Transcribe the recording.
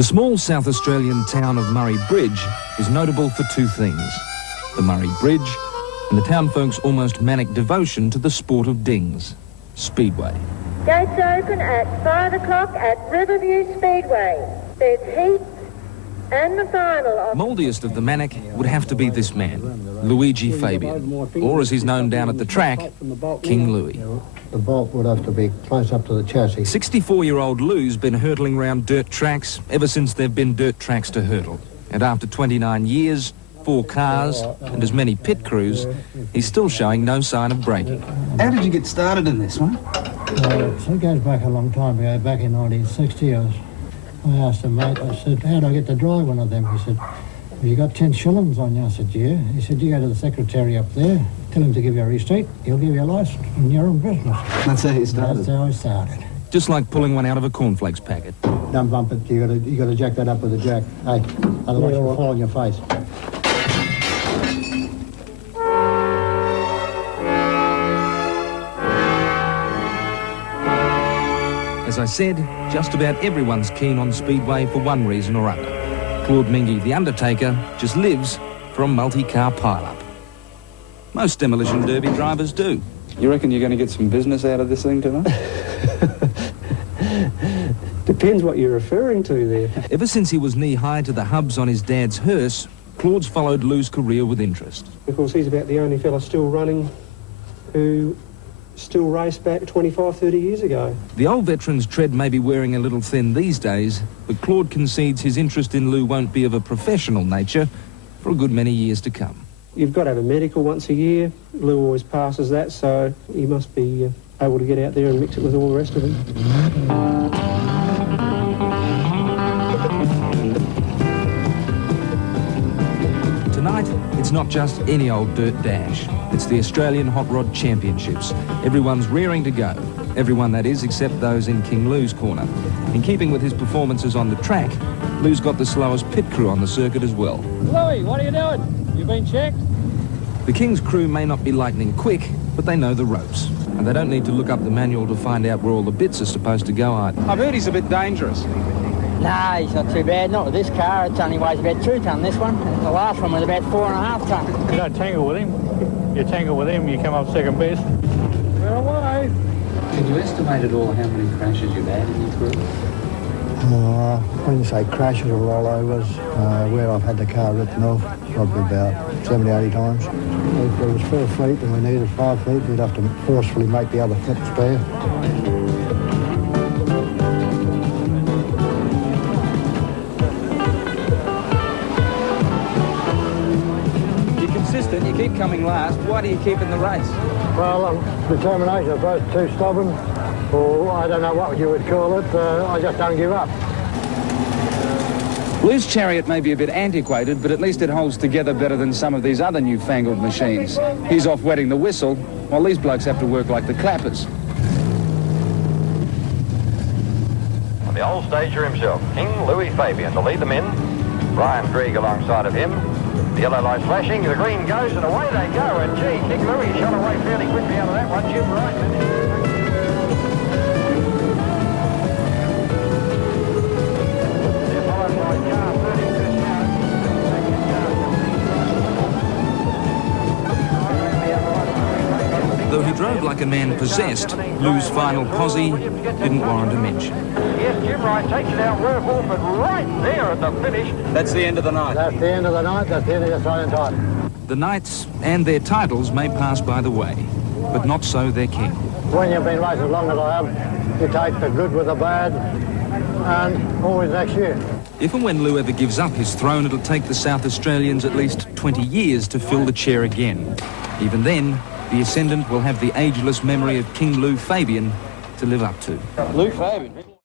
The small South Australian town of Murray Bridge is notable for two things: the Murray Bridge and the townfolk's almost manic devotion to the sport of dings, Speedway. Gates open at 5 o'clock at Riverview Speedway. There's heat and the final of... Mouldiest of the manic would have to be this man, Luigi Fabian, or as he's known down at the track, King Louie. The bolt would have to be close up to the chassis. 64-year-old Lou's been hurtling around dirt tracks ever since there've been dirt tracks to hurtle. And after 29 years, 4 cars and as many pit crews, he's still showing no sign of breaking. How did you get started in this one? So it goes back a long time ago, back in 1960. I asked him, mate, I said, how do I get to drive one of them? He said, well, you got 10 shillings on you. I said, yeah. He said, you go to the secretary up there, tell him to give you a receipt, he'll give you a licence, and you're in business. That's how you started? That's how I started. Just like pulling one out of a cornflakes packet. Don't bump it, you got to jack that up with a jack. Hey, otherwise it'll fall on your face. As I said, just about everyone's keen on Speedway for one reason or other. Claude Mingy, the Undertaker, just lives for a multi-car pile-up. Most demolition derby drivers do. You reckon you're going to get some business out of this thing tonight? Depends what you're referring to there. Ever since he was knee-high to the hubs on his dad's hearse, Claude's followed Lou's career with interest. Of course, he's about the only fella still running who still raced back 25, 30 years ago. The old veteran's tread may be wearing a little thin these days, but Claude concedes his interest in Lou won't be of a professional nature for a good many years to come. You've got to have a medical once a year. Lou always passes that, so he must be able to get out there and mix it with all the rest of them. Tonight, it's not just any old dirt dash. It's the Australian Hot Rod Championships. Everyone's rearing to go. Everyone, that is, except those in King Lou's corner. In keeping with his performances on the track, Lou's got the slowest pit crew on the circuit as well. Louie, what are you doing? You been checked? The King's crew may not be lightning quick, but they know the ropes. And they don't need to look up the manual to find out where all the bits are supposed to go either. I've heard he's a bit dangerous. Nah, he's not too bad. Not with this car. It only weighs about 2 tonne, this one. The last one was about 4.5 tonne. You don't tangle with him. You tangle with him, you come up second best. We're away. Can you estimate at all how many crashes you've had in your career? When you say crashes or rollovers, where I've had the car written off, probably about 70, 80 times. If there was 4 feet and we needed 5 feet, we'd have to forcefully make the other foot spare. You're consistent, you keep coming last. Why do you keep in the race? Well, determination, I suppose, too stubborn, or I don't know what you would call it. I just don't give up. Lou's chariot may be a bit antiquated, but at least it holds together better than some of these other newfangled machines. He's off wetting the whistle, while these blokes have to work like the clappers. On the old stager himself, King Louis Fabian to lead them in. Brian Krieg alongside of him. The yellow light flashing, the green goes, and away they go. And gee, King Louis shot away fairly quickly out of that one. Jim Wright. Though he drove like a man possessed, Lou's final posse didn't warrant a mention. Yes, Jim Wright takes it out, Werewolf, but right there at the finish. That's the end of the night. That's the end of the night, that's the end of the Australian title. The knights and their titles may pass by the way, but not so their king. When you've been racing as long as I have, you take the good with the bad, and always next year. If and when Lou ever gives up his throne, it'll take the South Australians at least 20 years to fill the chair again. Even then, the ascendant will have the ageless memory of King Lou Fabian to live up to. Lou Fabian.